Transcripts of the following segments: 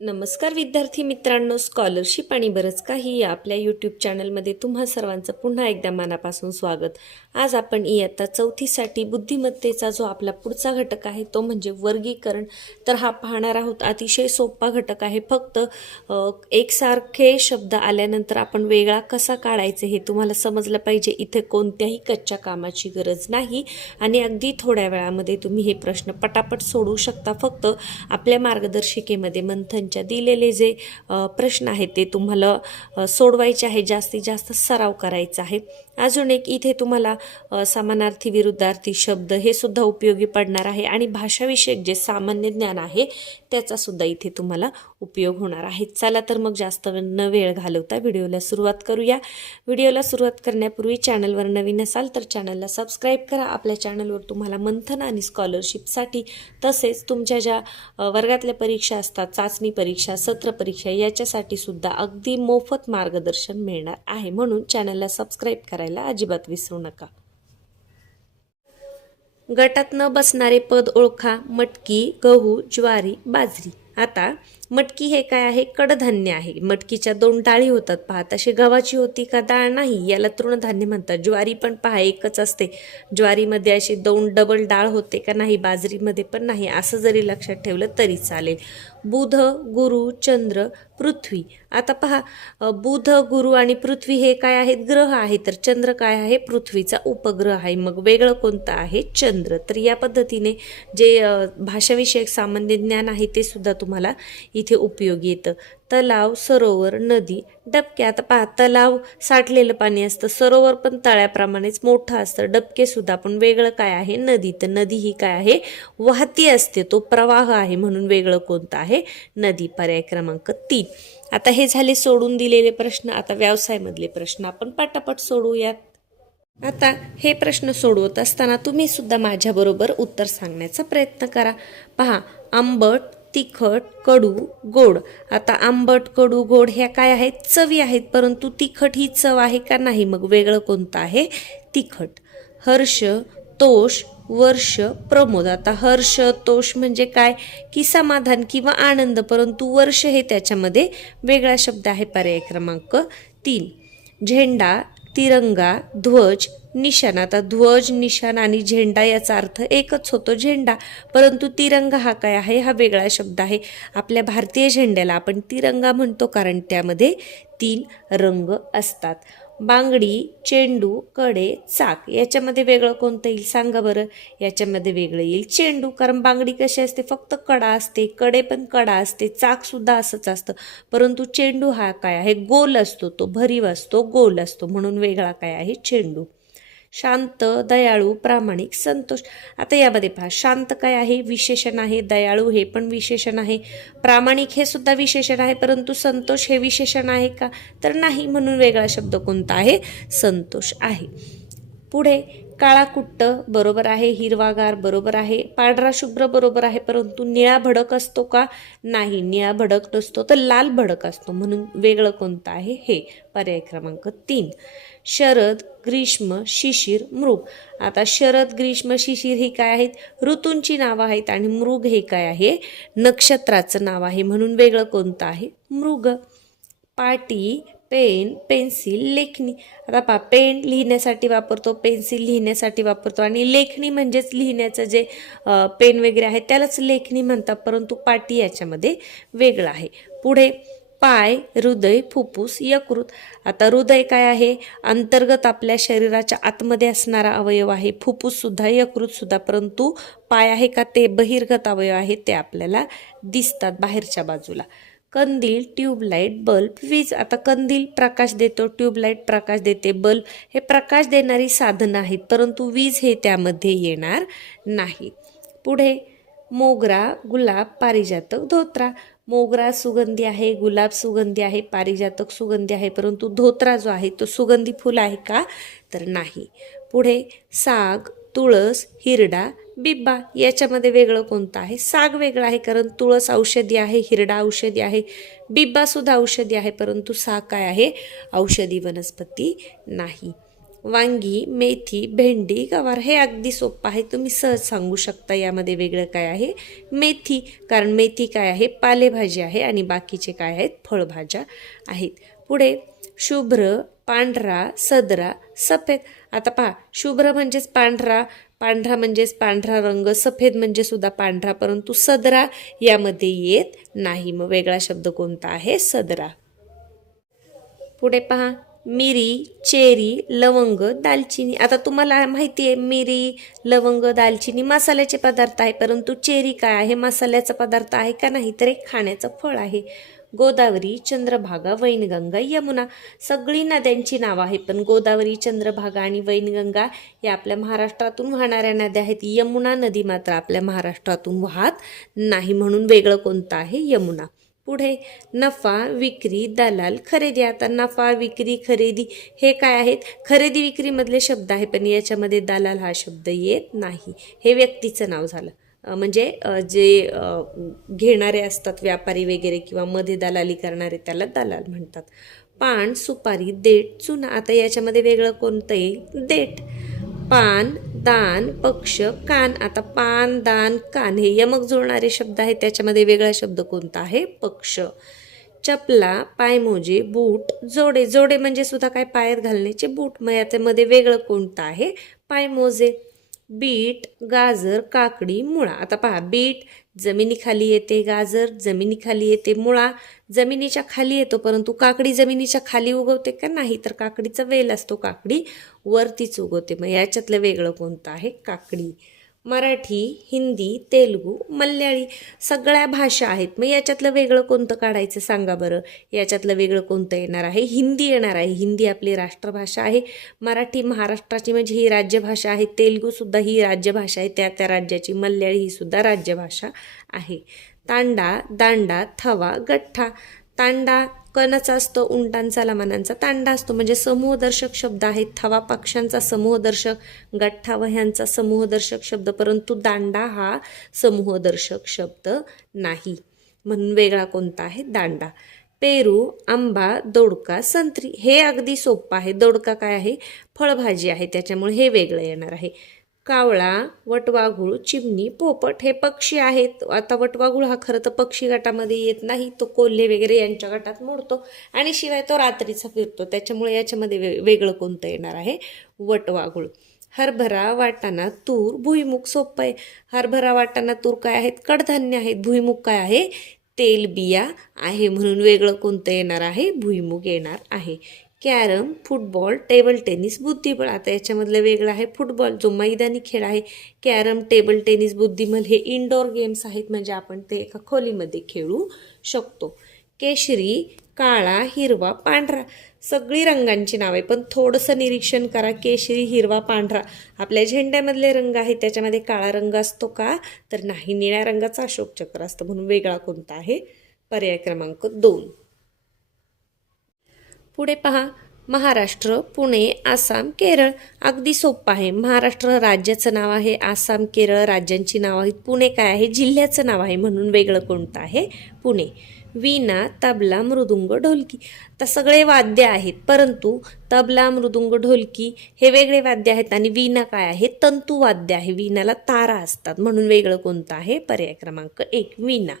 नमस्कार विद्यार्थी मित्रांनो स्कॉलरशिप आणि बरंच काही या आपल्या यूट्यूब चॅनलमध्ये तुम्हा सर्वांचं पुन्हा एकदा मनापासून स्वागत. आज आपण इयत्ता चौथीसाठी बुद्धिमत्तेचा जो आपला पुढचा घटक आहे तो म्हणजे वर्गीकरण. तर हा पाहणार आहोत अतिशय सोपा घटक आहे. फक्त एकसारखे शब्द आल्यानंतर आपण वेगळा कसा काढायचे हे तुम्हाला समजलं पाहिजे. इथे कोणत्याही कच्च्या कामाची गरज नाही आणि अगदी थोड्या वेळामध्ये तुम्ही हे प्रश्न पटापट सोडवू शकता. फक्त आपल्या मार्गदर्शिकेमध्ये मंथन तुमच्या दिलेले जे प्रश्न आहेत ते तुम्हाला सोडवायचे आहे जास्तीत जास्त सराव करायचा आहे. अजून एक इथे तुम्हाला समानार्थी विरुद्धार्थी शब्द हे सुद्धा उपयोगी पडणार आहे. आणि भाषाविषयक जे सामान्य ज्ञान आहे त्याचा सुद्धा इथे तुम्हाला उपयोग होणार आहे. चला तर मग जास्त न वेळ घालवता व्हिडिओला सुरुवात करूया. व्हिडिओला सुरुवात करण्यापूर्वी चॅनलवर नवीन असाल तर चॅनलला सबस्क्राईब करा. आपल्या चॅनलवर तुम्हाला मंथन आणि स्कॉलरशिपसाठी तसेच तुमच्या ज्या वर्गातल्या परीक्षा असतात चाचणी परीक्षा सत्र परीक्षा याच्यासाठी सुद्धा अगदी मोफत मार्गदर्शन मिळणार आहे. म्हणून चॅनलला सबस्क्राईब करायला अजिबात विसरू नका. गटात न बसणारे पद ओळखा. मटकी गहू ज्वारी बाजरी. आता मटकी हे काय आहे? कडधान्य आहे. मटकीच्या दोन डाळी होतात पहा. तशी गव्हाची होती का? डाळ नाही. याला तृणधान्य म्हणतात. ज्वारी पण पहा एकच असते. ज्वारीमध्ये अशी दोन डबल डाळ होते का? नाही. बाजरीमध्ये पण नाही. असं जरी लक्षात ठेवलं तरी चालेल. बुध गुरु चंद्र पृथ्वी. आता पहा बुध गुरु आणि पृथ्वी हे काय आहेत? ग्रह आहे तर चंद्र काय आहे? पृथ्वीचा उपग्रह आहे. मग वेगळं कोणतं आहे? चंद्र. तर या पद्धतीने जे भाषाविषयक सामान्य ज्ञान आहे ते सुद्धा तुम्हाला इथे उपयोगी येतं. तलाव सरोवर नदी. डबके आता पहा तलाव साठलेलं पाणी असतं. सरोवर पण तळ्याप्रमाणेच मोठं असतं. डबके सुद्धा पण वेगळं काय आहे? नदी. तर नदी ही काय आहे? वाहती असते. तो प्रवाह आहे म्हणून वेगळं कोणतं आहे? नदी. पर्याय क्रमांक तीन. आता हे झाले सोडून दिलेले प्रश्न. आता व्यवसायामधले प्रश्न. आपण पटापट सोडूयात. आता हे प्रश्न सोडवत असताना तुम्ही सुद्धा माझ्याबरोबर उत्तर सांगण्याचा प्रयत्न करा. पहा आंबट तिखट कडू गोड. आता आंबट कडू गोड ह्या काय आहेत? चवी आहेत परंतु तिखट ही चव आहे का नाही? मग वेगळं कोणतं आहे? तिखट. हर्ष तोष वर्ष प्रमोद. आता हर्ष तोष म्हणजे काय? की समाधान किंवा आनंद परंतु वर्ष हे त्याच्यामध्ये वेगळा शब्द आहे पर्याय क्रमांक तीन. झेंडा तिरंगा ध्वज निशाण. आता ध्वज निशाण आणि झेंडा याचा अर्थ एकच होतो झेंडा. परंतु तिरंगा हा काय आहे? हा वेगळा शब्द आहे. आपल्या भारतीय झेंड्याला आपण तिरंगा म्हणतो कारण त्यामध्ये तीन रंग असतात. बांगडी चेंडू कडे चाक याच्यामध्ये वेगळं कोणतं येईल सांगा बरं. याच्यामध्ये वेगळं येईल चेंडू कारण बांगडी कशी असते फक्त कडा असते कडे पण कडा असते चाकसुद्धा असंच असतं. परंतु चेंडू हा काय आहे? गोल असतो तो भरीव असतो गोल असतो म्हणून वेगळा काय आहे? चेंडू. शांत दयाळू प्रामाणिक संतोष. आता यामध्ये पहा शांत काय आहे? विशेषण आहे. दयाळू हे पण विशेषण आहे. प्रामाणिक हे सुद्धा विशेषण आहे परंतु संतोष हे विशेषण आहे का? तर नाही म्हणून वेगळा शब्द कोणता आहे? संतोष आहे. पुढे काळा कुट्ट बरोबर आहे हिरवागार बरोबर आहे पांढरा शुभ्र बरोबर आहे परंतु निळा भडक असतो का? नाही निळा भडक नसतो तर लाल भडक असतो. म्हणून वेगळं कोणतं आहे? हे पर्याय क्रमांक तीन. शरद ग्रीष्म शिशिर मृग. आता शरद ग्रीष्म शिशिर ही काय आहेत? ऋतूंची नावं आहेत आणि मृग हे काय आहे? नक्षत्राचं नाव आहे. म्हणून वेगळं कोणतं आहे? मृग. पाटी पेन पेन्सिल लेखणी. आता पा पेन लिहिण्यासाठी वापरतो पेन्सिल लिहिण्यासाठी वापरतो आणि लेखणी म्हणजेच लिहिण्याचं जे पेन वगैरे आहे त्यालाच लेखणी म्हणतात. परंतु पाटी याच्यामध्ये वेगळं आहे. पुढे पाय हृदय फुफ्फुस यकृत. आता हृदय काय आहे? अंतर्गत आपल्या शरीराच्या आतमध्ये असणारा अवयव आहे. फुफ्फुस यकृतसुद्धा परंतु पाय आहे का ते बहिर्गत अवयव आहे ते आपल्याला दिसतात बाहेरच्या बाजूला. कंदील ट्यूबलाईट बल्ब वीज. आता कंदील प्रकाश देतो ट्यूबलाईट प्रकाश देते बल्ब हे प्रकाश देणारी साधनं आहेत परंतु वीज हे त्यामध्ये येणार नाही. पुढे मोगरा गुलाब पारिजातक धोत्रा. मोगरा सुगंधी आहे गुलाब सुगंधी आहे पारिजातक सुगंधी आहे परंतु धोत्रा जो आहे तो सुगंधी फुल आहे का? तर नाही. पुढे साग तुळस हिरडा बिब्बा याच्यामध्ये वेगळं कोणतं आहे? साग वेगळं आहे कारण तुळस औषधी आहे हिरडा औषधी आहे बिब्बा सुद्धा औषधी आहे परंतु साग काय आहे? औषधी वनस्पती नाही. वांगी मेथी भेंडी गवार हे अगदी सोपं आहे. तुम्ही सहज सांगू शकता यामध्ये वेगळं काय आहे? मेथी कारण मेथी काय आहे? पालेभाजी आहे आणि बाकीचे काय आहेत? फळभाज्या आहेत. पुढे शुभ्र पांढरा सदरा सफेद आता पहा शुभ्र म्हणजेच पांढरा पांढरा म्हणजेच पांढरा रंग सफेद म्हणजे सुद्धा पांढरा परंतु सदरा यामध्ये येत नाही. मग वेगळा शब्द कोणता आहे? सदरा. पुढे पहा मिरी चेरी लवंग दालचिनी. आता तुम्हाला माहिती आहे मिरी लवंग दालचिनी मसाल्याचे पदार्थ आहे परंतु चेरी काय आहे? मसाल्याचा पदार्थ आहे का नाही? तर एक खाण्याचं फळ आहे. गोदावरी चंद्रभागा वैनगंगा यमुना. सगळी नद्यांची नावं आहेत पण गोदावरी चंद्रभागा आणि वैनगंगा या आपल्या महाराष्ट्रातून वाहणाऱ्या नद्या आहेत. यमुना नदी मात्र आपल्या महाराष्ट्रातून वाहत नाही म्हणून वेगळं कोणतं आहे यमुना. पुढे नफा विक्री दलाल खरेदी. आता नफा विक्री खरेदी हे काय आहेत? खरेदी विक्रीमधले शब्द आहे पण याच्यामध्ये दलाल हा शब्द येत नाही. हे व्यक्तीचं नाव झालं. म्हणजे जे घेणारे असतात व्यापारी वगैरे किंवा मध्ये दलाली करणारे त्याला दलाल म्हणतात. पान सुपारी देठ चुना आता याच्यामध्ये वेगळं कोणतं येईल देठ. पान दान पक्ष कान. आता पान दान कान हे यमक जुळणारे शब्द आहेत त्याच्यामध्ये वेगळा शब्द कोणता आहे? पक्ष. चपला पायमोजे बूट जोडे. जोडे म्हणजे सुद्धा काय? पायात घालण्याचे बूट. मग याच्यामध्ये वेगळं कोणतं आहे? पायमोजे. बीट गाजर काकडी मुळा. आता पहा बीट जमिनीखाली येते गाजर जमिनीखाली येते मुळा जमिनीच्या खाली येतो परंतु काकडी जमिनीच्या खाली उगवते का नाही? तर काकडीचा वेल असतो काकडी वरतीच उगवते. मग याच्यातलं वेगळं कोणतं आहे? काकडी. मराठी हिंदी तेलुगू मल्याळी सगळ्या भाषा आहेत. मग याच्यातलं वेगळं कोणतं काढायचं सांगा बरं? याच्यातलं वेगळं कोणतं येणार आहे? हिंदी येणार आहे. हिंदी आपली राष्ट्रभाषा आहे. मराठी महाराष्ट्राची म्हणजे ही राज्यभाषा आहे. तेलुगूसुद्धा ही राज्यभाषा आहे. त्या त्या राज्याची मल्याळी ही सुद्धा राज्यभाषा आहे. तांडा दांडा थवा गठ्ठा तांडा कणचा असतो उंटांचा लमानांचा तांडा असतो. म्हणजे समूहदर्शक शब्द आहेत. थवा पक्ष्यांचा समूहदर्शक गठ्ठा वह्यांचा समूहदर्शक शब्द परंतु दांडा हा समूहदर्शक शब्द नाही. म्हणून वेगळा कोणता आहे? दांडा. पेरू आंबा दोडका संत्री हे अगदी सोपं आहे. दोडका काय आहे? फळभाजी आहे. त्याच्यामुळे हे वेगळं येणार आहे. कावळा वटवाघूळ चिमणी पोपट हे पक्षी आहेत. आता वटवाघूळ हा खरं तर पक्षी गटामध्ये येत नाही तो कोल्हे वगैरे यांच्या गटात मोडतो आणि शिवाय तो रात्रीचा फिरतो. त्याच्यामुळे याच्यामध्ये वे वेगळं कोणतं येणार आहे? वटवाघूळ. हरभरा वाटाणा तूर भुईमुग सोपं आहे. हरभरा वाटाणा तूर काय आहेत? कडधान्य आहेत. भुईमुग काय आहे? तेलबिया आहे म्हणून वेगळं कोणतं येणार आहे? भुईमुग येणार आहे. कॅरम फुटबॉल टेबल टेनिस बुद्धिबळ. आता याच्यामधलं वेगळं आहे फुटबॉल जो मैदानी खेळ आहे. कॅरम टेबल टेनिस बुद्धिबळ हे इनडोअर गेम्स आहेत. म्हणजे आपण ते एका खोलीमध्ये खेळू शकतो. केशरी काळा हिरवा पांढरा. सगळी रंगांची नावे पण थोडंसं निरीक्षण करा. केशरी हिरवा पांढरा. आपल्या झेंड्यामधले रंग आहेत. त्याच्यामध्ये काळा रंग असतो का? तर नाही. निळ्या रंगाचा अशोक चक्र असतं. म्हणून वेगळा कोणता आहे? पर्याय क्रमांक दोन. पुढे पहा. महाराष्ट्र पुणे आसाम केरळ. अगदी सोपं आहे. महाराष्ट्र राज्याचं नाव आहे. आसाम केरळ राज्यांची नावं आहेत. पुणे काय आहे? जिल्ह्याचं नाव आहे म्हणून वेगळं कोणतं आहे? पुणे. वीणा तबला मृदुंग ढोलकी. तर सगळे वाद्य आहेत. परंतु तबला मृदुंग ढोलकी हे वेगळे वाद्य आहेत आणि वीणा काय आहे? तंतुवाद्य आहे. वीणाला तारा असतात म्हणून वेगळं कोणतं आहे? पर्याय क्रमांक एक वीणा.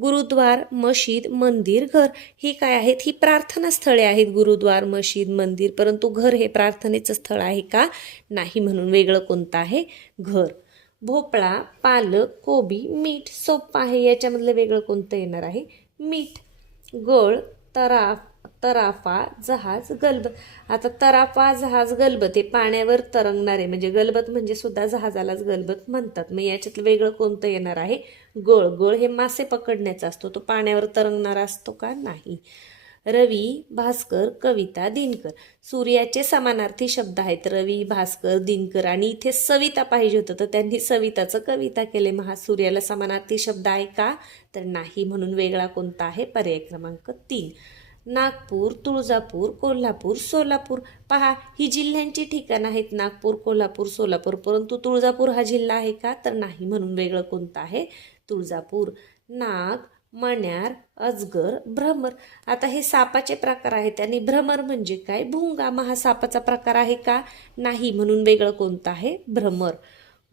गुरुद्वार मशीद मंदिर घर ही काय आहेत? ही प्रार्थना स्थळे आहेत. गुरुद्वार मशीद मंदिर. परंतु घर हे प्रार्थनेचं स्थळ आहे का? नाही म्हणून वेगळं कोणतं आहे? घर. भोपळा पालक कोबी मीठ सोप्पा आहे. याच्यामधलं वेगळं कोणतं येणार आहे? मीठ. गळ तराफ तराफा जहाज गलबत आता तराफा जहाज गलबत हे पाण्यावर तरंगणारे म्हणजे गलबत म्हणजे सुद्धा जहाजालाच गलबत म्हणतात. मग याच्यातलं वेगळं कोणतं येणार आहे? गळ. गळ हे मासे पकडण्याचा असतो. तो पाण्यावर तरंगणारा असतो का? नाही. रवी भास्कर कविता दिनकर. सूर्याचे समानार्थी शब्द आहेत. रवी भास्कर दिनकर आणि इथे सविता पाहिजे होतं. तर त्यांनी सविताचं कविता केले महा सूर्याला समानार्थी शब्द आहे का? तर नाही म्हणून वेगळा कोणता आहे? पर्याय क्रमांक तीन. नागपूर तुळजापूर कोल्हापूर सोलापूर. पहा ही जिल्ह्यांची ठिकाणं आहेत. नागपूर कोल्हापूर सोलापूर. परंतु तुळजापूर हा जिल्हा आहे का? तर नाही म्हणून वेगळं कोणतं आहे? तुळजापूर. नाग मण्यार अजगर भ्रमर. आता हे सापाचे प्रकार आहेत आणि भ्रमर म्हणजे काय? भोंगा महा हा सापाचा प्रकार आहे का? नाही म्हणून वेगळं कोणतं आहे? भ्रमर.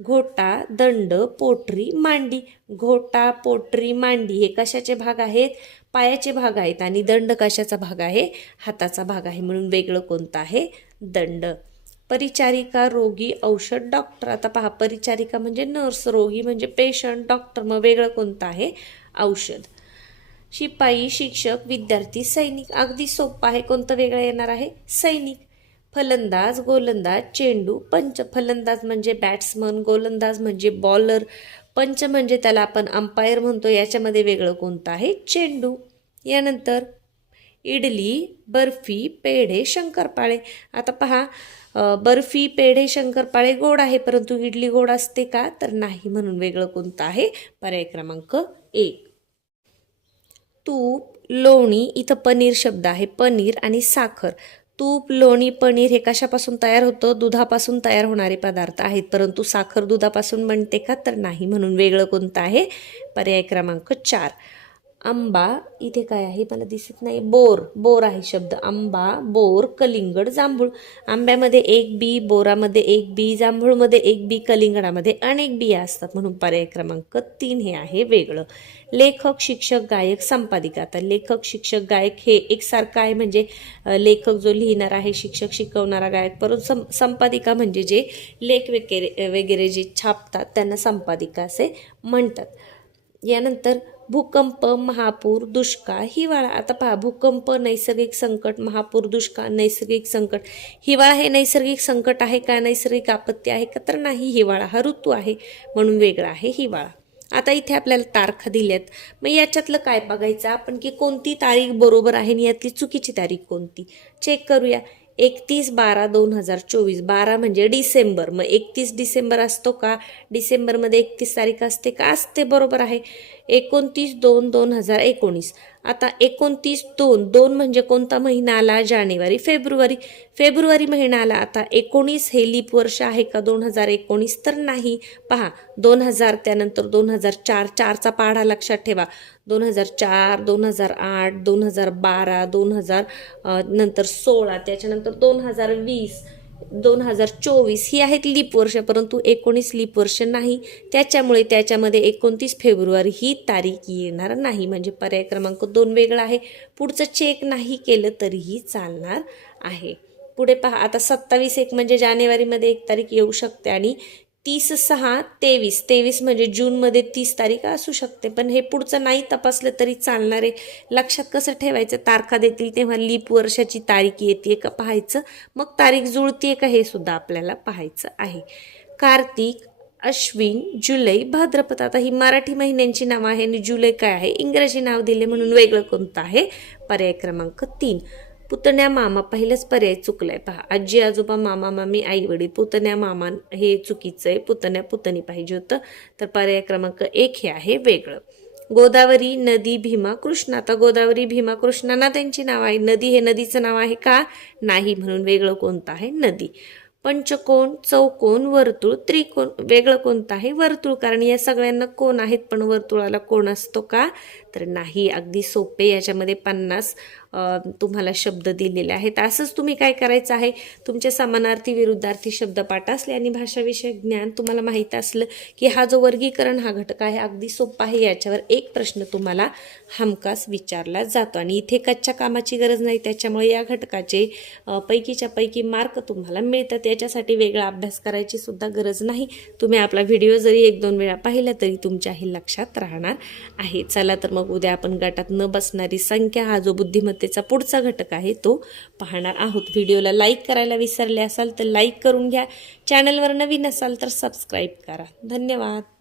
घोटा दंड पोटरी मांडी. घोटा पोटरी मांडी हे कशाचे भाग आहेत? पायाचे भाग आहेत आणि दंड कशाचा भाग आहे? हाताचा भाग आहे. म्हणून वेगळं कोणतं आहे? दंड. परिचारिका रोगी औषध डॉक्टर. आता पहा परिचारिका म्हणजे नर्स रोगी म्हणजे पेशंट डॉक्टर. मग वेगळं कोणतं आहे? औषध. शिपाई शिक्षक विद्यार्थी सैनिक. अगदी सोपं आहे. कोणतं वेगळं येणार आहे? सैनिक. फलंदाज गोलंदाज चेंडू पंच. फलंदाज म्हणजे बॅट्समन गोलंदाज म्हणजे बॉलर पंच म्हणजे त्याला आपण अंपायर म्हणतो याच्यामध्ये वेगळं कोणतं आहे? चेंडू. यानंतर इडली बर्फी पेढे शंकरपाळे. आता पहा बर्फी पेढे शंकरपाळे गोड आहे परंतु इडली गोड असते का? तर नाही म्हणून वेगळं कोणतं आहे? पर्याय क्रमांक एक. तूप लोणी इथं पनीर शब्द आहे पनीर आणि साखर. तूप लोणी पनीर हे कशापासून तयार होतं? दुधापासून तयार होणारे पदार्थ आहेत. परंतु साखर दुधापासून बनते का? तर नाही म्हणून वेगळं कोणतं आहे? पर्याय क्रमांक चार. आंबा इथे काय आहे? मला दिसत नाही. बोर बोर आहे शब्द. आंबा बोर कलिंगड जांभूळ. आंब्यामध्ये एक बी बोरामध्ये एक बी जांभूळमध्ये एक बी कलिंगडामध्ये अनेक बिया असतात. म्हणून पर्याय क्रमांक तीन हे आहे वेगळं. लेखक शिक्षक गायक संपादिका. आता लेखक शिक्षक गायक हे एकसारखं आहे. म्हणजे लेखक जो लिहिणार आहे शिक्षक शिकवणारा गायक परंतु सं संपादिका म्हणजे जे लेख वगैरे वगैरे जे छापतात त्यांना संपादिका असे म्हणतात. यानंतर भूकंप महापूर दुष्काळ हिवाळा. आता पहा भूकंप नैसर्गिक संकट महापूर दुष्काळ नैसर्गिक संकट. हिवाळा हे नैसर्गिक संकट आहे का? नैसर्गिक आपत्ती आहे का? तर नाही. हिवाळा हा ऋतू आहे म्हणून वेगळा आहे हिवाळा. आता इथे आपल्याला तारखा दिल्यात. मग याच्यातलं काय बघायचं? आपण की कोणती तारीख बरोबर आहे आणि यातली चुकीची तारीख कोणती? चेक करूया. एकतीस बारा दोन हजार चोवीस. बारा म्हणजे डिसेंबर. मग एकतीस डिसेंबर असतो का? डिसेंबरमध्ये एकतीस तारीख असते का? असते बरोबर आहे. एकोणतीस दोन दोन हजार एकोणीस. आता एकोणतीस दोन दोन म्हणजे कोणता महिना आला? जानेवारी फेब्रुवारी. फेब्रुवारी महिना आला. आता एकोणीस हे लीप वर्ष आहे का? दोन हजार एकोणीस तर नाही. पहा दोन हजार त्यानंतर दोन हजार चार. चारचा पाढा लक्षात ठेवा. दोन हजार चार दोन हजार आठ दोन हजार बारा दोन हजार नंतर सोळा त्याच्यानंतर दोन हजार वीस दोन हजार चोवीस ही आहेत लीप वर्ष परंतु एकोणीस लीप वर्ष नाही. त्याच्यामुळे त्याच्यामध्ये एकोणतीस फेब्रुवारी ही तारीख येणार नाही. म्हणजे पर्याय क्रमांक दोन वेगळा आहे. पुढचं चेक नाही केलं तरीही चालणार आहे. पुढे पहा आता सत्तावीस एक म्हणजे जानेवारीमध्ये एक तारीख येऊ शकते आणि तीस सहा तेवीस. तेवीस म्हणजे जूनमध्ये तीस तारीख असू शकते पण हे पुढचं नाही तपासलं तरी चालणार आहे. लक्षात कसं ठेवायचं? तारखा देतील तेव्हा लीप वर्षाची तारीख येते का पाहायचं? मग तारीख जुळते का हे सुद्धा आपल्याला पाहायचं आहे. कार्तिक अश्विन जुलै भाद्रपद. आता ही मराठी महिन्यांची नावं आहे आणि जुलै काय आहे? इंग्रजी नाव दिले म्हणून वेगळं कोणतं आहे? पर्याय क्रमांक तीन. पुतण्या मामा पहिलंच पर्याय चुकलाय. पहा आजी आजोबा मामा मामी आई वडील पुतण्या मामा हे चुकीचं आहे. पुतण्या पुतणी पाहिजे होतं. तर पर्याय क्रमांक एक हे आहे वेगळं. गोदावरी नदी भीमा कृष्णा. आता गोदावरी भीमा कृष्णा ना त्यांची नाव आहे. नदी हे नदीचं नाव आहे का? नाही म्हणून वेगळं कोणतं आहे? नदी. पंचकोण चौकोन वर्तुळ त्रिकोण वेगळं कोणतं आहे? वर्तुळ. कारण या सगळ्यांना कोण आहेत? पण वर्तुळाला कोण असतो का? तर नाही. अगदी सोपे याच्यामध्ये पन्नास तुम्हाला शब्द दिलेले आहेत. असंच तुम्ही काय करायचं आहे? तुमचे समानार्थी विरुद्धार्थी शब्दपाठ असले आणि भाषाविषयक ज्ञान तुम्हाला माहीत असलं की हा जो वर्गीकरण हा घटक आहे अगदी सोपा आहे. याच्यावर एक प्रश्न तुम्हाला हमखास विचारला जातो आणि इथे कच्च्या कामाची गरज नाही. त्याच्यामुळे या घटकाचे पैकीच्या पैकी मार्क तुम्हाला मिळतात. याच्यासाठी वेगळा अभ्यास करायची सुद्धा गरज नाही. तुम्ही आपला व्हिडिओ जरी एक दोन वेळा पाहिला तरी तुमच्याही लक्षात राहणार आहे. चला तर मग मग उद्या आपण गटात न बसणारी संख्या हा जो बुद्धिमत्तेचा पुढचा घटक आहे तो पाहणार आहोत. व्हिडिओला लाईक करायला विसरले असाल तर लाईक करून घ्या. चॅनलवर नवीन असाल तर सबस्क्राईब करा. धन्यवाद.